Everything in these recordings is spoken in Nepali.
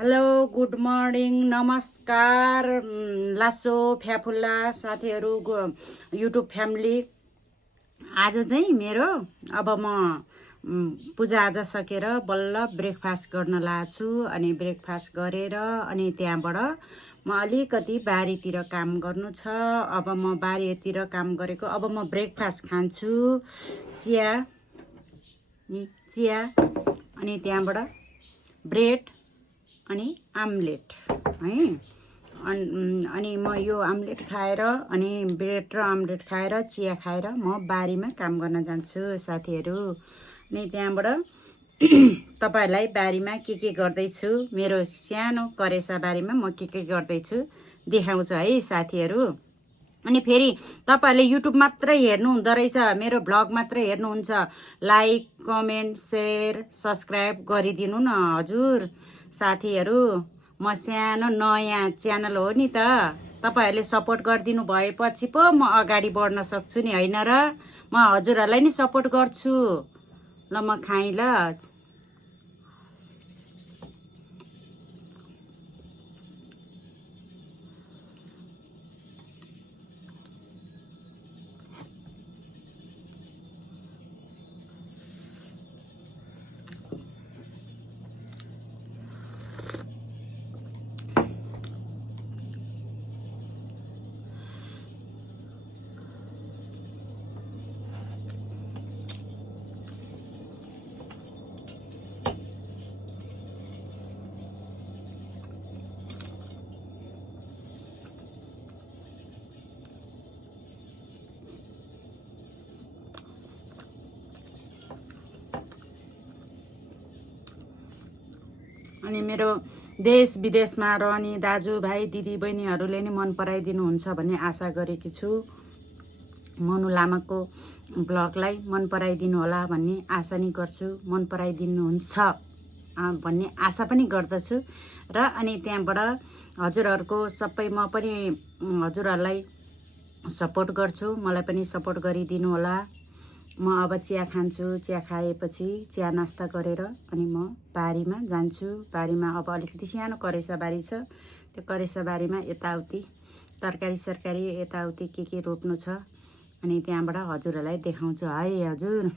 हेलो गुड मर्निङ नमस्कार लासो फ्याफुल्ला साथीहरू युट्युब फ्यामिली। आज चाहिँ मेरो अब म पूजाआजा सकेर बल्ल ब्रेकफास्ट गर्न लाग्छु छु। अनि ब्रेकफास्ट गरेर अनि त्यहाँबाट म अलिकति बारीतिर काम गर्नु छ। अब म बारीतिर काम गरेको अब म ब्रेकफास्ट खान्छु, चिया अनि त्यहाँबाट ब्रेड अनि आम्लेट है। अनि म यो आम्लेट खाएर अनि ब्रेड र आम्लेट खाएर चिया खाएर म बारीमा काम गर्न जान्छु साथीहरू। अनि त्यहाँबाट तपाईहरुलाई बारीमा के गर्दैछु, मेरो सानो करेसा बारीमा म के गर्दैछु देखाउँछु है साथीहरू। अनि फेरि तपाईहरुले युट्युब मात्रै हेर्नु हुँदो रहेछ, मेरो भ्लग मात्रै हेर्नुहुन्छ, लाइक कमेन्ट शेयर सब्स्क्राइब गरिदिनु न हजुर साथीहरू। म सानो नयाँ च्यानल हो नि त, तपाईहरुले सपोर्ट गरिदिनु भएपछि पो म अगाडि बढ्न सक्छु नि हैन र। म हजुरहरुलाई नि सपोर्ट गर्छु। ल म खाइ ल। अनि मेरो देश विदेशमा रहने दाजुभाइ दिदीबहिनीहरूले नि मन पराइदिनुहुन्छ भन्ने आशा गरेकी छु। मनु लामाको ब्लगलाई मन पराइदिनु होला भन्ने आशा नि गर्छु, मन पराइदिनुहुन्छ भन्ने आशा पनि गर्दछु। र अनि त्यहाँबाट हजुरहरूको सबै म पनि हजुरहरूलाई सपोर्ट गर्छु, मलाई पनि सपोर्ट गरिदिनु होला। म अब चिया खान्छु, चिया खाएपछि चिया नास्ता गरेर अनि म बारीमा जान्छु। बारीमा अब अलिकति सानो करेसा बारी छ, त्यो करेसा बारीमा यताउति तरकारी सरकारी यताउति के रोप्नु छ। अनि त्यहाँबाट हजुरहरूलाई देखाउँछु है हजुर।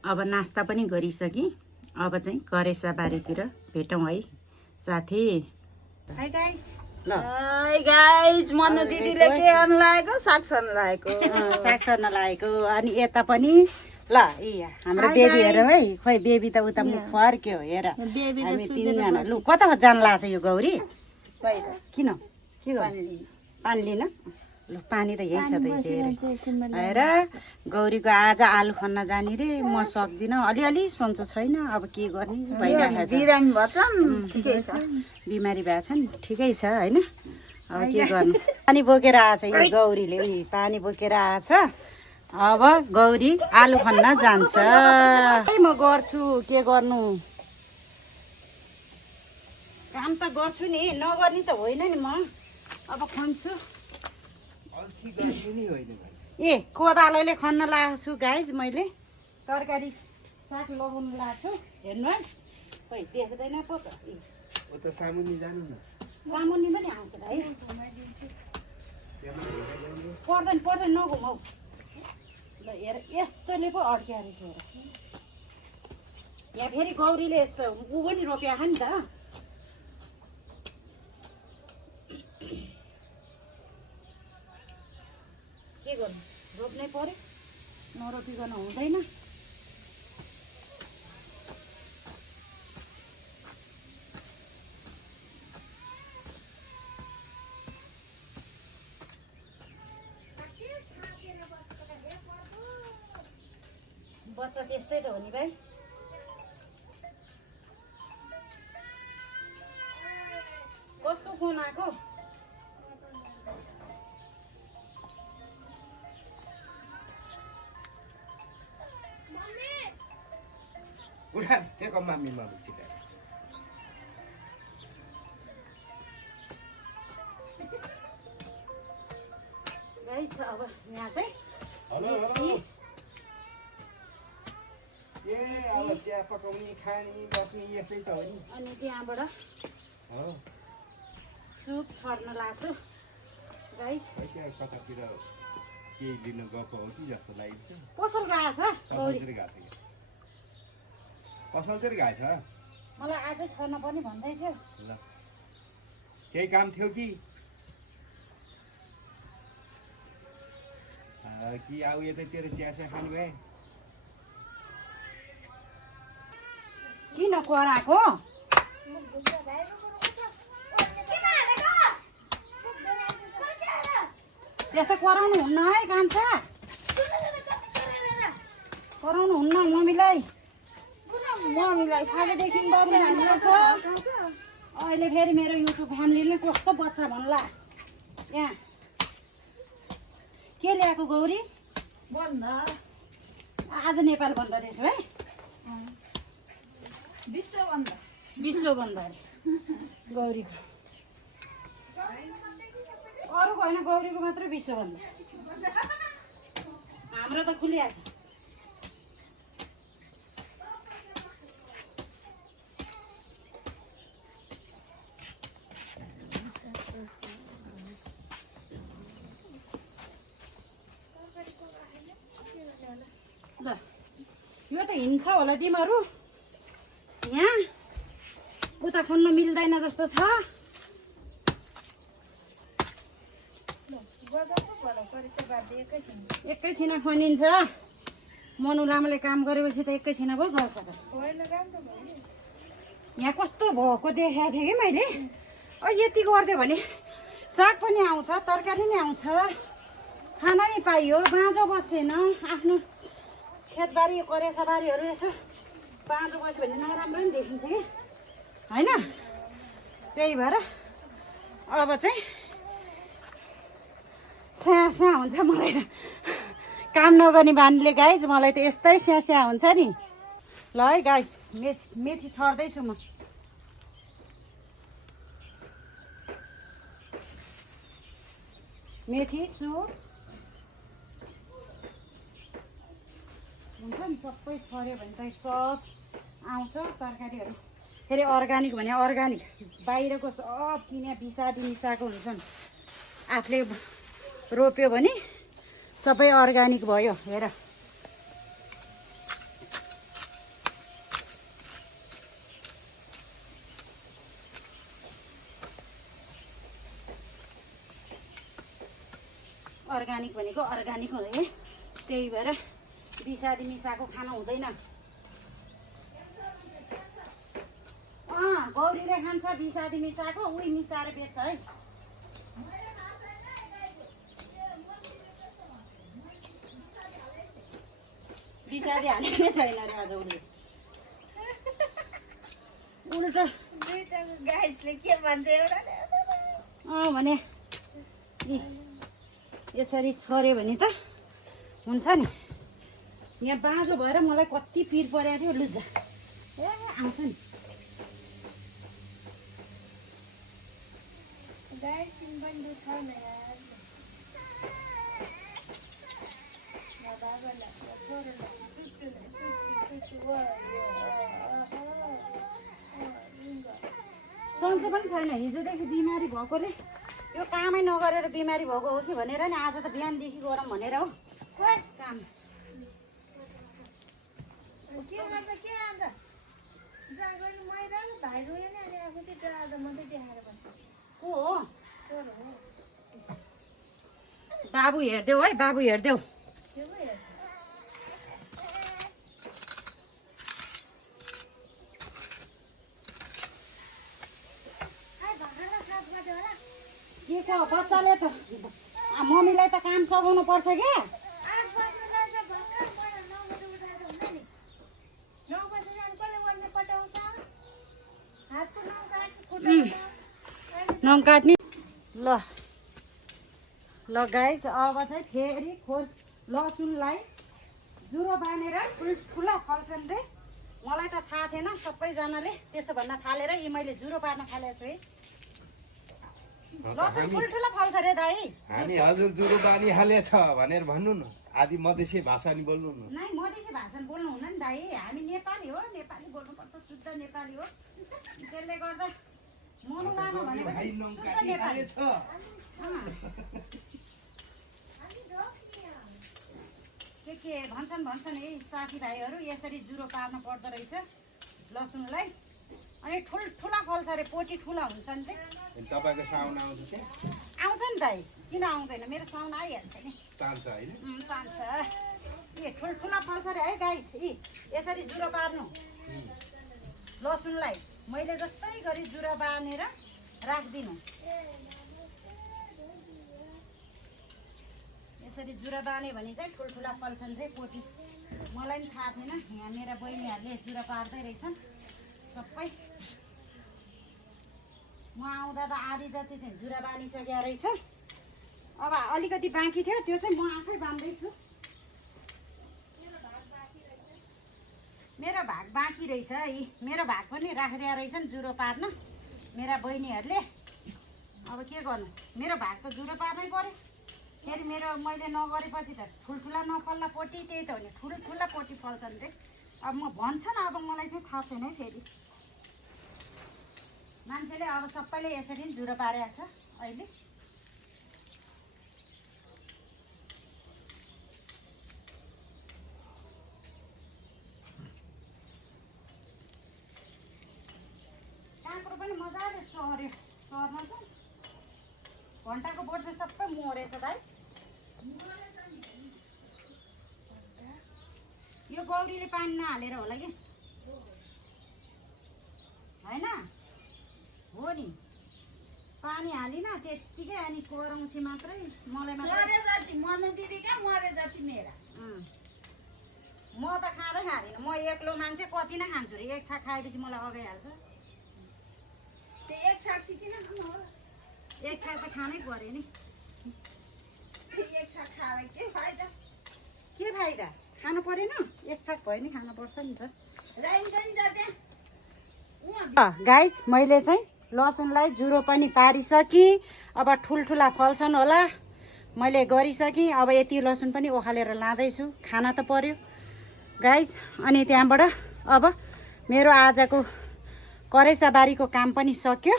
अब नास्ता पनि गरिसकि अब चाहिँ करेसा बारीतिर भेटौँ है साथी। Hi guys. ल हाय गाइस, मनु दिदीले के अन लागेको? साग छर्न लागेको। साग छर्न लागेको। अनि यता पनि ल हाम्रो बेबी हेर है, खोइ बेबी त उता मुख फर्क्यो हेर। हामी तीनजना लु कता जान लाग्छ यो गौरी? किन के गर्नु? पानी लिन? ल पानी त यही छ त हेर। गौरीको आज आलु खन्न जाने रे, म सक्दिनँ, अलिअलि सन्चो छैन, अब के गर्ने भइरहेको छ। बिरामी भएछन्, ठिकै छ। बिमारी भएछन्, ठिकै छ हैन। अब के गर्नु। पानी बोकेर आछ यो गौरीले, पानी बोकेर आछ। अब गौरी आलु खन्न जान्छ। म गर्छु, के गर्नु, काम त गर्छु नि, नगर्ने त होइन नि म। अब खन्छु। ए कोदालोले खन्न लागेको छु गाइज, मैले तरकारी साग लगाउनु लाग्छु। हेर्नुहोस् खोइ देख्दैन पो त। सामुनी जानु न, सामुनी पनि आउँछ भाइ। पर्दैन नघुमाउ। ल हेर यस्तोले पो अड्क्या रहेछ हेर। यहाँ फेरि गौरीले ऊ पनि रोप्या नि त। के गर्नु, रोप्नै पर्यो, नरोपिकन हुँदैन। यस्तै त हो नि भाइ। कसको फोन आएको? उठा त्यो मामी मामी छिटा भाइ छ अब यहाँ चाहिँ हेलो ए अब चिया पकाउने खाने बस्ने यस्तै त हो नि। अनि त्यहाँबाट हो सुप छर्न लाग्छु गाइस। है त्यहाँ कतातिर केही लिनु गएको हो कि जस्तो लागेको छ। पसल गएको छ गौरी? पसलतिर गएको छ पसलतिर गएको छ। मलाई आजै छर्न पर्ने भन्दै थियो। ल केही काम थियो कि अब यतैतिर चिया चिया खाने भए? किन कराएको? त्यस्तो कराउनु हुन्न है कान्छा, कराउनु हुन्न मम्मीलाई। मम्मीलाई खालिदेखि गर्नु हुँदैछ। अहिले फेरि मेरो युट्युब फ्यामिलीले कस्तो बच्चा भन्ला। यहाँ के ल्याएको गौरी? बन्द आज नेपाल बन्द रहेछ है? विश्व बन्द अरे गौरीको। अरूको होइन, गौरीको मात्रै विश्व बन्द। हाम्रो त खुलिहाल्छ। ल यो त हिँड्छ होला तिमीहरू। यहाँ उता खोल्नु मिल्दैन जस्तो छ। एकैछिन खनिन्छ। मनु लामाले काम गरेपछि त एकैछिन पो गर्छ। यहाँ कस्तो भएको देखाएको थिएँ कि मैले। यति गरिदियो भने साग पनि आउँछ, तरकारी नि आउँछ, खाना नि पाइयो, बाँझो बसेन। आफ्नो खेतबारी करेसाबारीहरू यसो बाँझो बस्यो भने नराम्रो नि देखिन्छ कि होइन। त्यही भएर अब चाहिँ स्यास्या हुन्छ मलाई त। काम नगर्ने बानीले गाइज मलाई त यस्तै स्यास्या हुन्छ नि। ल है गाइज मेथी छर्दैछु म। मेथी सुप हुन्छ नि, सबै छर्यो भने चाहिँ सब आउँछ तरकारीहरू। फेरि अर्ग्यानिक भने अर्ग्यानिक, बाहिरको सब किने बिसादी मिसाएको हुन्छन्। आफूले रोप्यो भने सबै अर्ग्यानिक भयो। हेर अर्ग्यानिक भनेको अर्ग्यानिक हो है। त्यही भएर बिसादी मिसाएको खानु हुँदैन। गौरीले खान्छ बिसादी मिसाएको, उही मिसाएर बेच्छ है। बिसादी हालेकै छैन अरे आज उसले। उल्टा गाइसले के भन्छ एउटा भने यसरी छर्यो भने त हुन्छ नि। यहाँ बाँझो भएर मलाई कति पिर परेको थियो लुजा। आउँछ नि सन्चो पनि छैन। हिजोदेखि बिमारी भएकोले यो कामै नगरेर बिमारी भएको हो कि भनेर नि आज त बिहानदेखि गरौँ भनेर हो काम। के गर्दा के आउँदा जागोले मैरा भाइ रोयो नि। अनि आफू चाहिँ जाँदा मात्रै देखाएर बस्छ। को हो? बाबु हेरिदेऊ है, बाबु हेरिदेऊ। के को बच्चाले त मम्मीलाई त काम सघाउनु पर्छ क्या। नकाट्ने ल ल गाइज अब चाहिँ फेरि लसुनलाई जुरो बाँधेर ठुल्ठुला फल्छन् रे मलाई त थाहा थिएन सबैजनाले त्यसो भन्न थालेर यी मैले जुरो पार्न थालेको छु है लसुन ठुल्ठुला फल्छ रे दाइ हामी हजुर जुरो बानी हालेछ भनेर भन्नु न आदि मधेसी भाषा नि बोल्नु न नै मधेसी भाषा बोल्नु हुन्न नि दाइ हामी नेपाली हो नेपाली बोल्नुपर्छ शुद्ध नेपाली हो त्यसले गर्दा मनु लामा भनेपछि शुद्ध नेपाली के भन्छन् है साथीभाइहरू यसरी जुरो पार्नु पर्दो रहेछ लसुनलाई अनि ठुल्ठुला फल्छ अरे पोटी ठुला हुन्छन् रे तपाईँको साउन आउँछ के आउँछ नि दाइ किन आउँदैन मेरो साउन आइहाल्छ नि चाहन्छ होइन पान्छ ए ठुल्ठुला फल्छ अरे है गाई यसरी जुरो पार्नु लसुनलाई मैले जस्तै गरी जुरो बाँधेर राखिदिनु यसरी जुरा बाँध्यो भने चाहिँ ठुल्ठुला फल्छन् रे पोटी मलाई पनि थाहा थिएन यहाँ मेरा बहिनीहरूले जुरा पार्दै रहेछन् सबै म आउँदा त आधी जति चाहिँ जुरा बाँधिसकेको रहेछ अब अलिकति बाँकी थियो त्यो चाहिँ म आफै बाँध्दैछु मेरो भाग बाँकी रहेछ यी मेरो भाग पनि राखिदिया रहेछन् जुरो पार्न मेरा बहिनीहरूले अब के गर्नु मेरो भाग त जुरो पार्नै पर्यो फेरि मेरो मैले नगरेपछि त ठुल्ठुला नफल्ला पोटी त्यही त हो नि ठुल्ठुला पोटी फल्छन् रे अब म भन्छन् अब मलाई चाहिँ थाहा छैन है फेरि मान्छेले अब सबैले यसरी नै जुरो पारेको छ अहिले काँक्रो पनि मजाले सर्यो सर्न चाहिँ घन्टाको बोट चाहिँ सबै मरेछ दाइ यो गौरीले पानी नहालेर होला कि होइन हो नि पानी हालिन त्यत्तिकै अनि कराउँछि मात्रै मलाई म त खाँदै खाँदिनँ म एक्लो मान्छे कति नै खान्छु रे एक छाक खाएपछि मलाई अगाइहाल्छ एक छाक किन एक छाक त खानै पर्यो नि एक छाक खाएर के फाइदा खानु परेन एक छाक भयो नि खानुपर्छ नि त गाइज मैले चाहिँ लसुनलाई जुरो पनि पारिसकेँ अब ठुल्ठुला फल्छन् होला मैले गरिसकेँ अब यति लसुन पनि ओखालेर लाँदैछु खाना त पर्यो गाइज अनि त्यहाँबाट अब मेरो आजको करेसाबारीको काम पनि सक्यो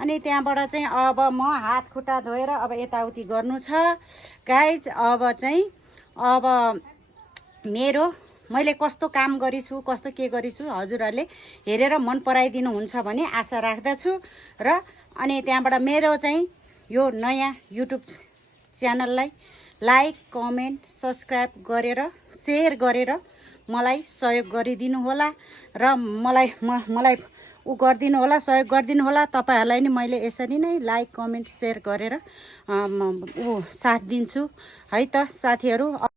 अनि त्यहाँबाट चाहिँ अब म हात खुट्टा धोएर अब यताउति गर्नु छ गाइज अब चाहिँ अब मेरो मैले कस्तो काम गरिछु कस्तो के गरिछु हजुरहरूले हेरेर मन पराइदिनुहुन्छ भने आशा राख्दछु र अनि त्यहाँबाट मेरो चाहिँ यो नयाँ युट्युब च्यानललाई लाइक कमेन्ट सब्सक्राइब गरेर सेयर गरेर मलाई सहयोग गरिदिनु होला र मलाई गरिदिनु होला सहयोग गरिदिनु होला तपाईहरुलाई नि मैले यसरी नै लाइक कमेन्ट सेयर गरेर साथ दिन्छु है त साथीहरु।